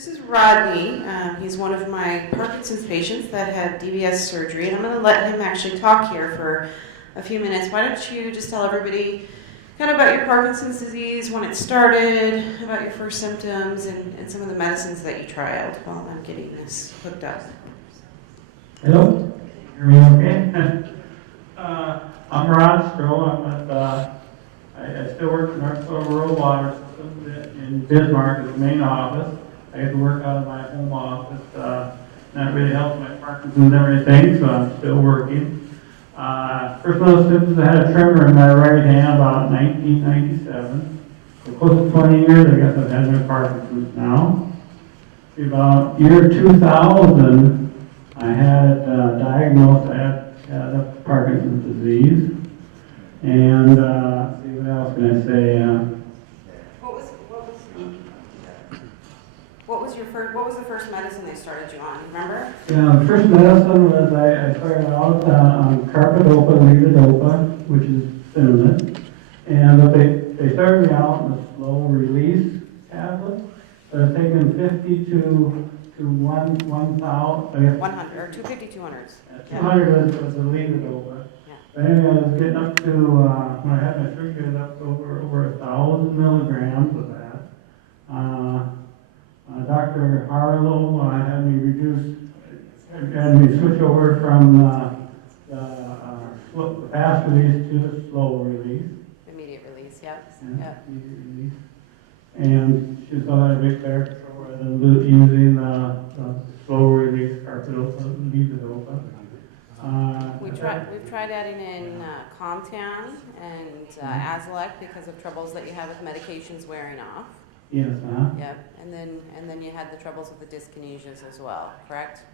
This is Rodney. He's one of my Parkinson's patients that had DBS surgery, and I'm going to let him actually talk here for a few minutes. Why don't you just tell everybody kind of about your Parkinson's disease, when it started, about your first symptoms, and some of the medicines that you tried while I'm getting this hooked up. Hello? Hear me okay? I'm Rod Stroh. I still work for North Dakota Rural Water Systems in Bismarck as the main office. I get to work out of my home office. That really helps my Parkinson's and everything, so I'm still working. First one of the symptoms, I had a tremor in my right hand about 1997. For close to 20 years, I guess I've had my Parkinson's now. About year 2000, I had diagnosed, I had Parkinson's disease. And let's see, what else can I say? What was the first medicine they started you on? Remember? Yeah, the first medicine was I started out on carbidopa, levodopa, which is Cinnamon. And but they started me out in a slow release tablet. So I was taking 50 to 1,000. 100 or 250, 200s. 200 was the levodopa. Yeah. But anyway, I was getting up to when I had my surgery, I was up to over 1,000 milligrams of that. Dr. Harlow had me switch over from the fast release to the slow release. Immediate release, yep. Yeah, Yep. immediate release. And she saw that a bit better than using the slow release carbidopa, levodopa. We've tried adding in Comtan and Azilec because of troubles that you had with medications wearing off. Yes, Yep, and then you had the troubles with the dyskinesias as well, correct?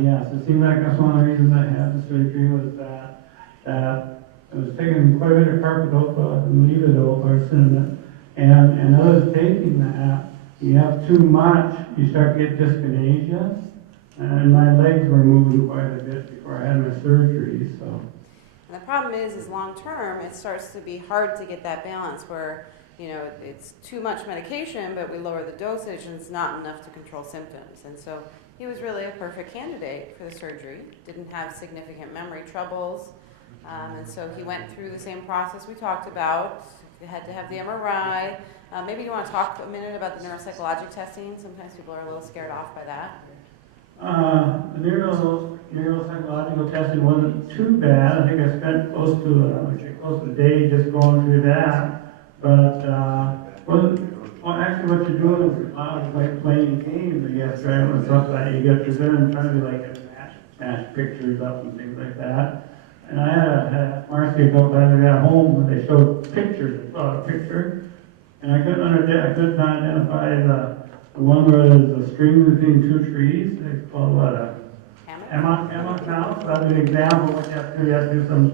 yes, it seemed like that's one of the reasons I had the surgery was that I was taking quite a bit of carbidopa and levodopa or cinnamon, and I was taking that. You have too much, you start to get dyskinesia, and my legs were moving quite a bit before I had my surgery. So. And the problem is long term, it starts to be hard to get that balance where, you know, it's too much medication, but we lower the dosage and it's not enough to control symptoms. And so he was really a perfect candidate for the surgery, didn't have significant memory troubles. And so he went through the same process we talked about. He had to have the MRI. Maybe you want to talk a minute about the neuropsychological testing. Sometimes people are a little scared off by that. The neuropsychological testing wasn't too bad. I think I spent close to a day just going through that. But actually what you're doing is like playing games, I guess, right? When stuff that you get to do and trying to like match pictures up and things like that. And I had Marcy go by the guy home when they showed pictures. I saw a picture, and I couldn't identify the one where there's a string between two trees. It's called what, a hammock now. So that's an example of what you have to do. You have to do some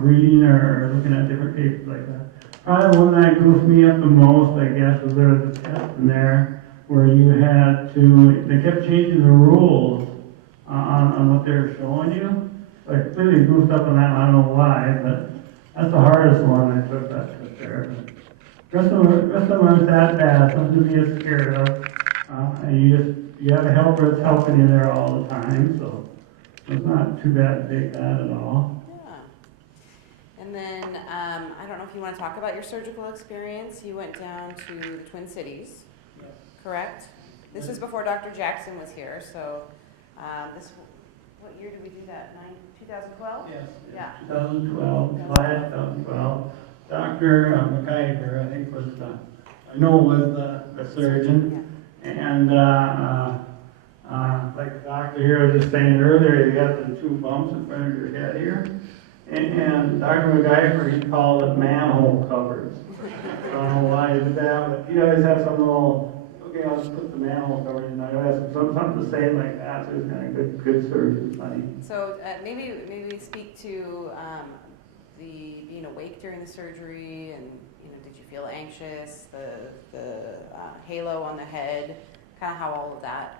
reading or looking at different papers like that. Probably the one that goofed me up the most, I guess, was there was a test in there where you had to, they kept changing the rules on what they were showing you. So I completely goofed up on that, I don't know why, but that's the hardest one I took that there. Rest of them aren't that bad, something to be scared of. And you have a helper that's helping you there all the time, so it's not too bad to take that at all. Yeah. And then, I don't know if you want to talk about your surgical experience. You went down to the Twin Cities, Yes. correct? This was before Dr. Jackson was here, so what year did we do that? 2012? Yes. Yeah. 2012, July 2012. Dr. McIver, I think was the surgeon. Yeah. And like the doctor here was just saying earlier, you got the two bumps in front of your head here. And Dr. McIver, he called it manhole covers. I don't know why he did that, but he always had some little, okay, I'll just put the manhole covers in. I always have something to say like that, so he's kind of good surgeon, funny. So maybe speak to the being awake during the surgery, and did you feel anxious? The halo on the head, kind of how all of that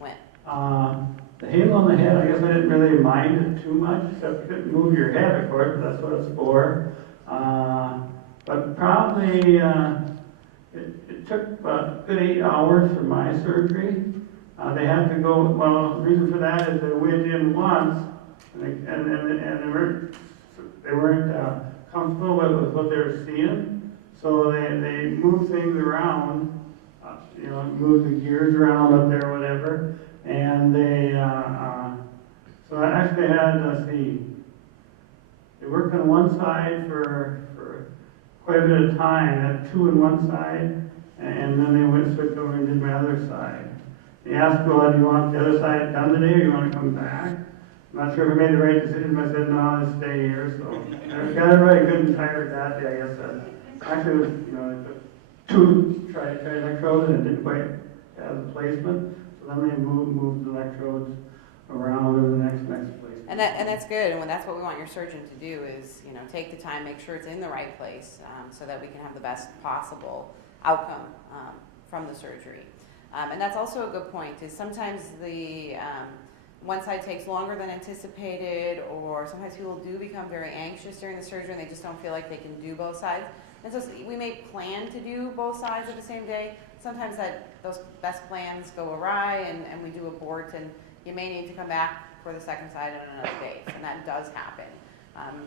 went. The halo on the head, I guess I didn't really mind it too much, except you couldn't move your head, of course, but that's what it's for. But probably it took good 8 hours for my surgery. They had to go, well, the reason for that is they went in once, and they weren't comfortable with what they were seeing, so they moved things around, moved the gears around up there or whatever, and so I actually had, let's see, they worked on one side for quite a bit of time, had 2 on one side, and then they went switched over and did my other side. They asked, well, do you want the other side done today, or you want to come back? I'm not sure if I made the right decision, but I said, no, I'll stay here, so I got everybody good and tired that day, I guess. Actually, it was, I took 2 electrodes, and it didn't quite have the placement, so then they moved the electrodes around to the next place. And that's good, and that's what we want your surgeon to do is, take the time, make sure it's in the right place, so that we can have the best possible outcome from the surgery. And that's also a good point, is sometimes the one side takes longer than anticipated, or sometimes people do become very anxious during the surgery and they just don't feel like they can do both sides. And so we may plan to do both sides of the same day. Sometimes those best plans go awry and we do abort, and you may need to come back for the second side on another day, and that does happen,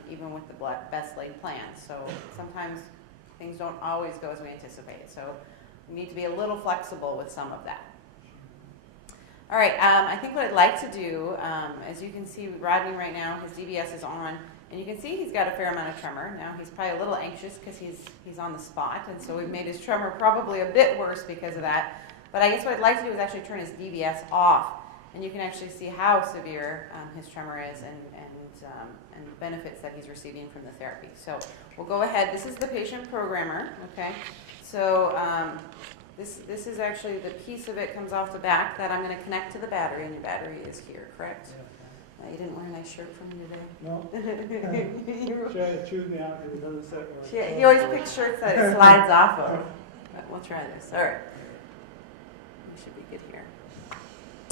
even with the best laid plans. So sometimes things don't always go as we anticipate. So we need to be a little flexible with some of that. All right, I think what I'd like to do, as you can see Rodney right now, his DBS is on, and you can see he's got a fair amount of tremor. Now he's probably a little anxious because he's on the spot, and so we've made his tremor probably a bit worse because of that. But I guess what I'd like to do is actually turn his DBS off, and you can actually see how severe his tremor is and the benefits that he's receiving from the therapy. So we'll go ahead. This is the patient programmer, okay? So this is actually the piece of it comes off the back that I'm going to connect to the battery, and your battery is here, correct? Yeah. You didn't wear a nice shirt for me today? No. She had to chew me out because it doesn't sit right. He always picks shirts that it slides off of. But we'll try this. All right. We should be good here.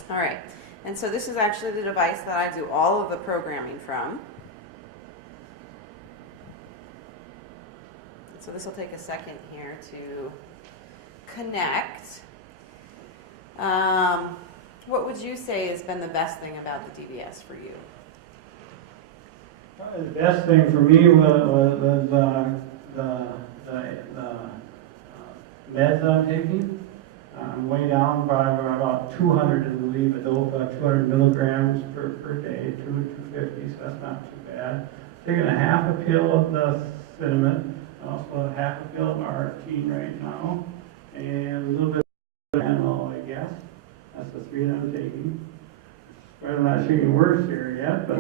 All right. And so this is actually the device that I do all of the programming from. So this will take a second here to connect. What would you say has been the best thing about the DBS for you? Probably the best thing for me was the meds I'm taking. I'm way down by about 200 in the levodopa, 200 milligrams per day, 250, so that's not too bad. Taking a half a pill of the cinnamon, also a half a pill of Artine right now, and a little bit of Anol, I guess. That's the 3 that I'm taking. Well, I'm not shaking worse here yet, but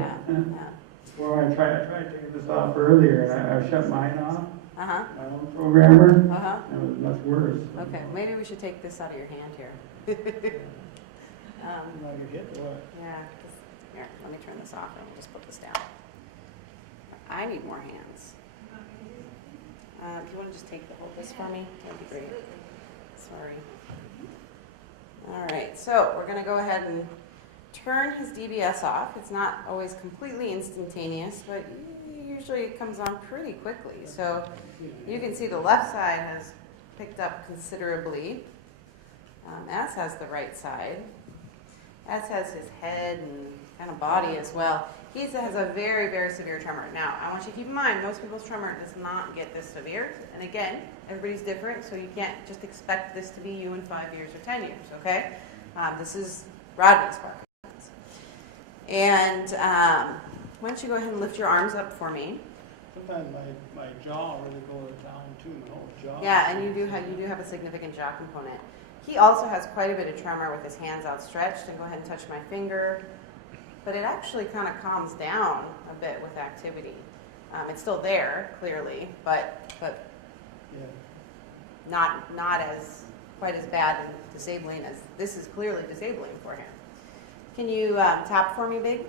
before I tried taking this off earlier, and I shut mine off. Uh-huh. My own programmer. Uh-huh. It was much worse. Okay, maybe we should take this out of your hand here. Now you hit what? Yeah, here, let me turn this off and we'll just put this down. I need more hands. Do you want to just hold this for me? That'd be great. Sorry. All right, so we're going to go ahead and turn his DBS off. It's not always completely instantaneous, but usually it comes on pretty quickly. So you can see the left side has picked up considerably, as has the right side, as has his head and kind of body as well. He has a very, very severe tremor. Now, I want you to keep in mind, most people's tremor does not get this severe. And again, everybody's different, so you can't just expect this to be you in 5 years or 10 years, okay? This is Rodney's Parkinson's. And why don't you go ahead and lift your arms up for me? Sometimes my jaw really goes down too, my whole jaw. Yeah, and you do have a significant jaw component. He also has quite a bit of tremor with his hands outstretched, and go ahead and touch my finger. But it actually kind of calms down a bit with activity. It's still there, clearly, but yeah. not as quite as bad and disabling as this is clearly disabling for him. Can you tap for me, Big?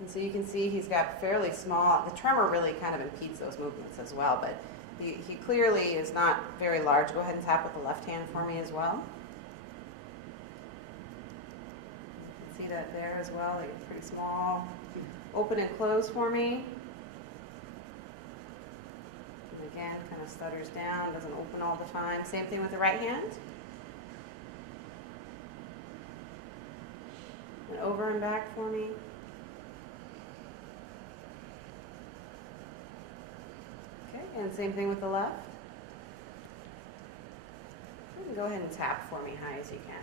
And so you can see he's got fairly small, the tremor really kind of impedes those movements as well, but he clearly is not very large. Go ahead and tap with the left hand for me as well. You can see that there as well, like it's pretty small. Open and close for me. And again, kind of stutters down, doesn't open all the time. Same thing with the right hand. And over and back for me. Okay, and same thing with the left. And go ahead and tap for me high as you can.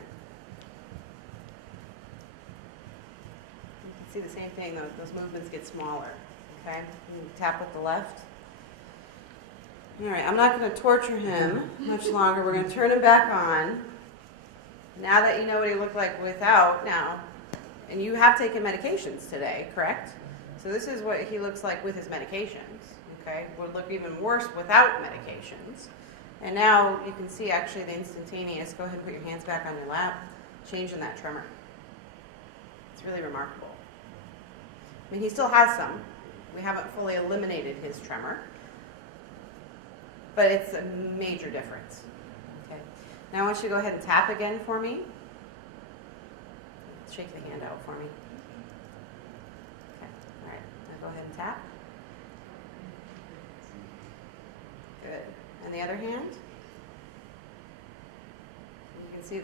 You can see the same thing, those movements get smaller. Okay, and tap with the left. All right, I'm not going to torture him much longer. We're going to turn him back on. Now that you know what he looked like without, now, and you have taken medications today, correct? So this is what he looks like with his medications, okay? Would look even worse without medications. And now you can see actually the instantaneous, go ahead and put your hands back on your lap, change in that tremor. It's really remarkable. I mean, he still has some. We haven't fully eliminated his tremor, but it's a major difference. Okay. Now I want you to go ahead and tap again for me. Shake the hand out for me. Okay. All right. Now go ahead and tap. Good. And the other hand. You can see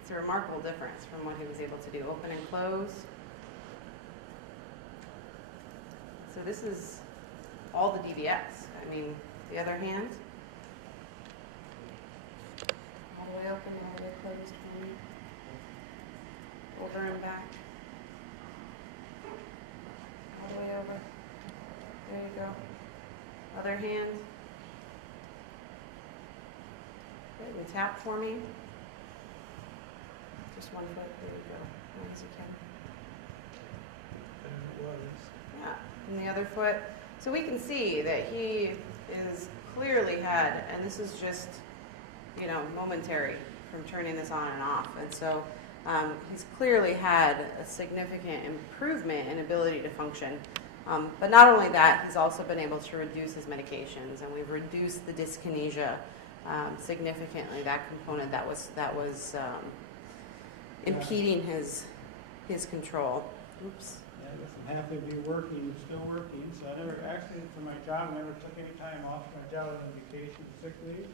it's a remarkable difference from what he was able to do. Open and close. So this is all the DBS. I mean, the other hand. All the way open, all the way closed. Over and back. All the way over. There you go. Other hand. Good. And tap for me. Just one foot. There you go. As you can. Yeah. And the other foot. So we can see that he is clearly had, and this is just, momentary from turning this on and off. And so he's clearly had a significant improvement in ability to function. But not only that, he's also been able to reduce his medications, and we've reduced the dyskinesia significantly. That component that was impeding his control. Oops. Yeah, I guess I'm happy to be working, still working. So I never, actually, for my job, I never took any time off my job on vacation, sick leave.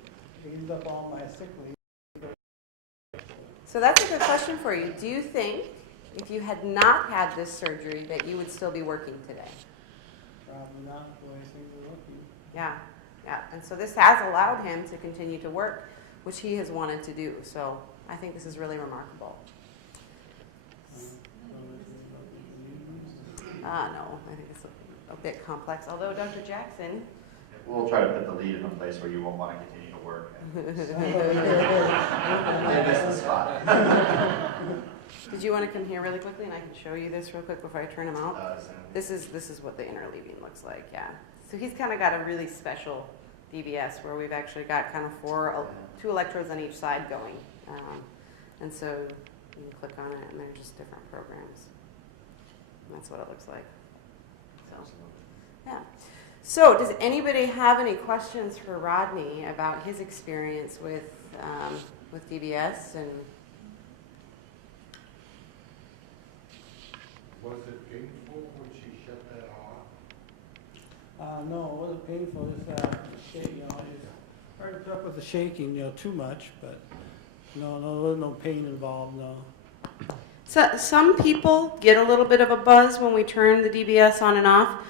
I used up all my sick leave. So that's a good question for you. Do you think if you had not had this surgery that you would still be working today? Probably not, the way things are looking. Yeah. And so this has allowed him to continue to work, which he has wanted to do. So I think this is really remarkable. No, I think it's a bit complex. Although Dr. Jackson. We'll try to put the lead in a place where you won't want to continue to work. They missed the spot. Did you want to come here really quickly and I can show you this real quick before I turn him out? This is what the interleaving looks like, yeah. So he's kind of got a really special DBS where we've actually got kind of two electrodes on each side going. And so you can click on it and they're just different programs. And that's what it looks like. So, yeah. So does anybody have any questions for Rodney about his experience with DBS? And was it painful when she shut that off? No, it wasn't painful. Just shaking. It's hard to put up with the shaking, too much. But no, there was no pain involved. No. so some people get a little bit of a buzz when we turn the DBS on and off.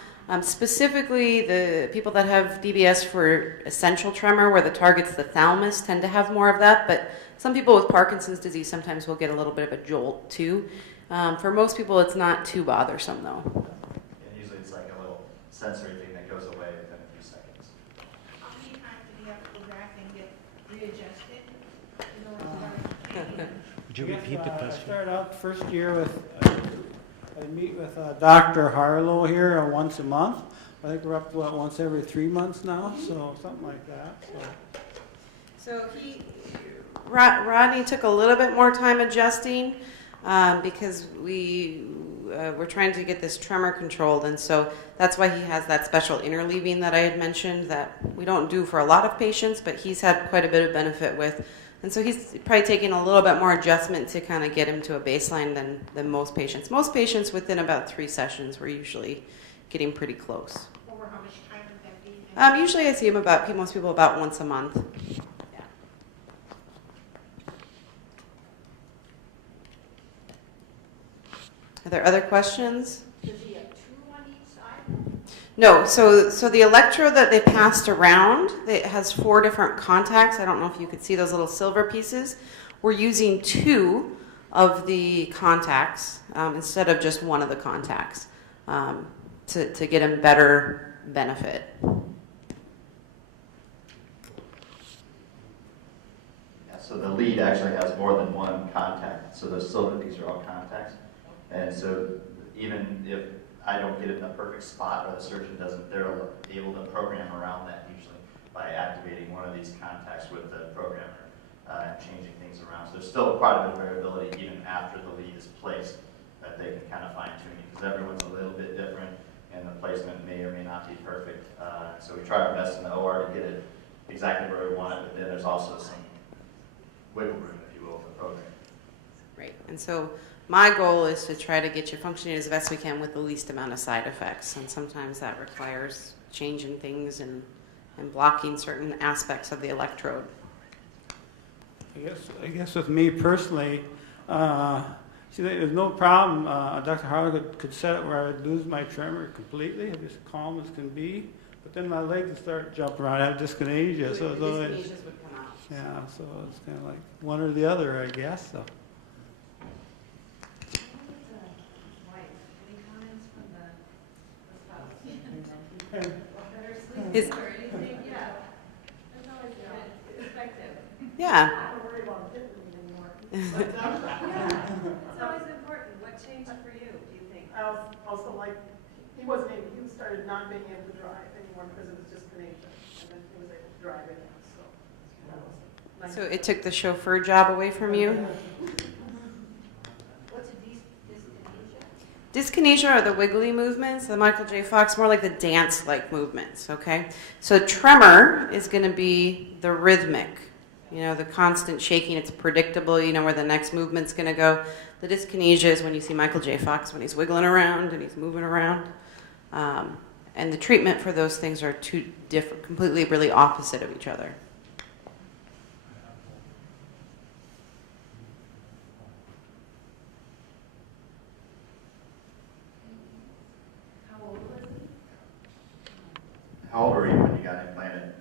Specifically, the people that have DBS for essential tremor, where the target's the thalamus, tend to have more of that. But some people with Parkinson's disease sometimes will get a little bit of a jolt too. For most people, it's not too bothersome though. And usually it's like a little sensory thing that goes away within a few seconds. How many times do you have to go back and get readjusted? Would you repeat the I question? started out first year with, I meet with Dr. Harlow here once a month. I think we're up to once every 3 months now, so something like that. So Rodney took a little bit more time adjusting because we're trying to get this tremor controlled, and so that's why he has that special interleaving that I had mentioned that we don't do for a lot of patients, but he's had quite a bit of benefit with. And so he's probably taking a little bit more adjustment to kind of get him to a baseline than most patients. Most patients within about 3 sessions we're usually getting pretty close. Over how much Usually I see him most people about once a month. Yeah. Are there other questions? Does he have two on each side? No, so the electrode that they passed around, it has 4 different contacts. I don't know if you could see those little silver pieces. We're using 2 of the contacts instead of just one of the contacts to get him better benefit. Yeah, so the lead actually has more than one contact. So those silver, these are all contacts. And so even if I don't get it in the perfect spot or the surgeon doesn't, they're able to program around that usually by activating one of these contacts with the programmer and changing things around. So there's still quite a bit of variability even after the lead is placed that they can kind of fine tune it because everyone's a little bit different and the placement may or may not be perfect. So we try our best in the OR to get it exactly where we want it, but then there's also some wiggle room, if you will, for the program. Right, and so my goal is to try to get you functioning as best we can with the least amount of side effects, and sometimes that requires changing things and blocking certain aspects of the electrode. I guess with me personally, see, there's no problem. Dr. Harlow could set it where I would lose my tremor completely, as calm as can be, but then my legs would start jumping around. I have dyskinesia, so it's always, Dyskinesias would come out. yeah, so it's kind of like one or the other, I guess. So. Any comments from the spouse? Better sleep Is- or anything? Yeah. That's always good. Perspective. Yeah. I don't worry about hitting me anymore. Yeah, it's always important. What changed for you, do you think? I was also like, he started not being able to drive anymore because of his dyskinesia, and then he was able to drive again, so that was nice. So it took the chauffeur job away from you? What's a dyskinesia? Dyskinesia are the wiggly movements, the Michael J. Fox, more like the dance-like movements, okay? So tremor is going to be the rhythmic, the constant shaking. It's predictable, where the next movement's going to go. The dyskinesia is when you see Michael J. Fox, when he's wiggling around and he's moving around. And the treatment for those things are two different, completely really opposite of each other. How old was he? How old were you when you got implanted?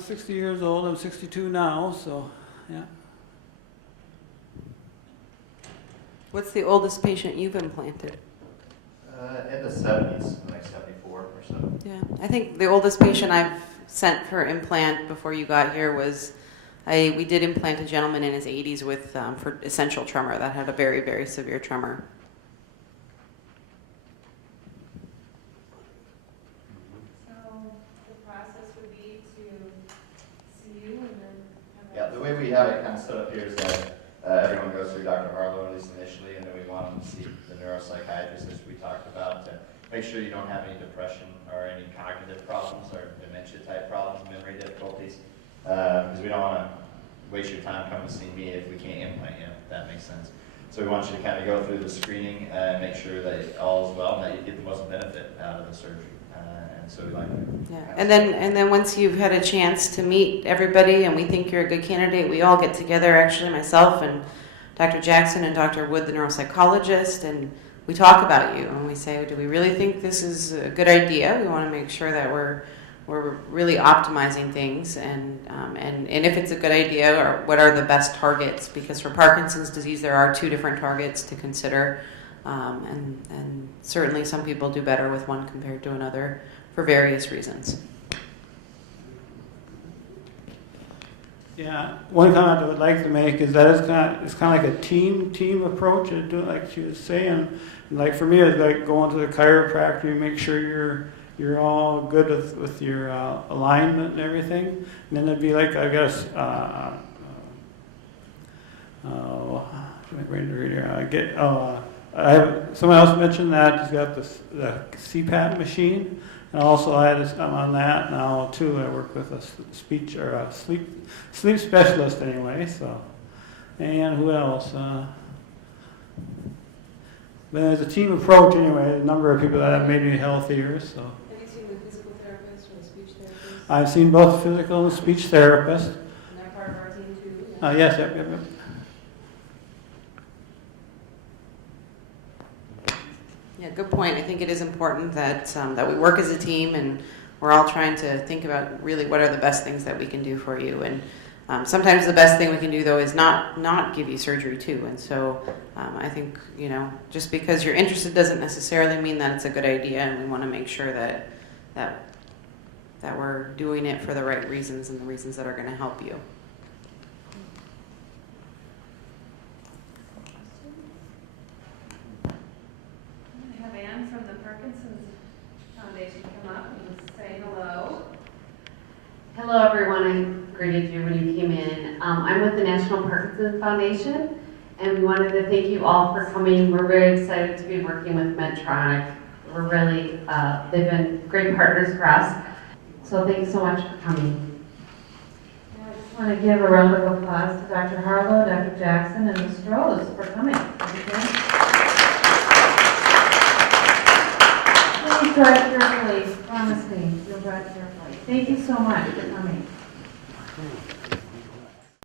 60 years old. I'm 62 now, so yeah. What's the oldest patient you've implanted? In the 70s, like 74 or so. Yeah, I think the oldest patient I've sent for implant before you got here was, we did implant a gentleman in his 80s with for essential tremor that had a very, very severe tremor. So the process would be to see you and then have Yeah, the way we have it kind of set up here is that everyone goes through Dr. Harlow, at least initially, and then we want them to see the neuropsychiatrist, as we talked about, to make sure you don't have any depression or any cognitive problems or dementia-type problems, memory difficulties, because we don't want to waste your time coming to see me if we can't implant you, if that makes sense. So we want you to kind of go through the screening and make sure that all is well and that you get the most benefit out of the surgery. And so we like to Yeah, and then once you've had a chance to meet everybody and we think you're a good candidate, we all get together, actually myself and Dr. Jackson and Dr. Wood, the neuropsychologist, and we talk about you and we say, do we really think this is a good idea? We want to make sure that we're really optimizing things and if it's a good idea, or what are the best targets, because for Parkinson's disease there are 2 different targets to consider, and certainly some people do better with one compared to another for various reasons. Yeah, one comment I would like to make is that it's kind of like a team approach. And do it like she was saying. Like for me, it's like going to the chiropractor. You make sure you're all good with your alignment and everything. And then it'd be like I guess someone else mentioned that he's got the CPAP machine. And also, I'm on that now too. I work with a speech or a sleep specialist anyway. So, and who else? But there's a team approach anyway. A number of people that have made me healthier. So. Have you seen the physical therapist? I've seen both physical and speech therapists. And they're part of our team too. Yes, yep. Yeah, good point. I think it is important that that we work as a team, and we're all trying to think about really what are the best things that we can do for you. And sometimes the best thing we can do, though, is not give you surgery too. And so I think, you know, just because you're interested doesn't necessarily mean that it's a good idea, and we want to make sure that we're doing it for the right reasons and the reasons that are going to help you. I'm going to have Anne from the Parkinson's Foundation come up and say hello. Hello, everyone. I greeted you when you came in. I'm with the National Parkinson's Foundation, and we wanted to thank you all for coming. We're very excited to be working with Medtronic. We're really, they've been great partners for us. So thank you so much for coming. I just want to give a round of applause to Dr. Harlow, Dr. Jackson, and Ms. Rose for coming. Please drive carefully. Promise me, you'll drive carefully. Thank you so much for coming.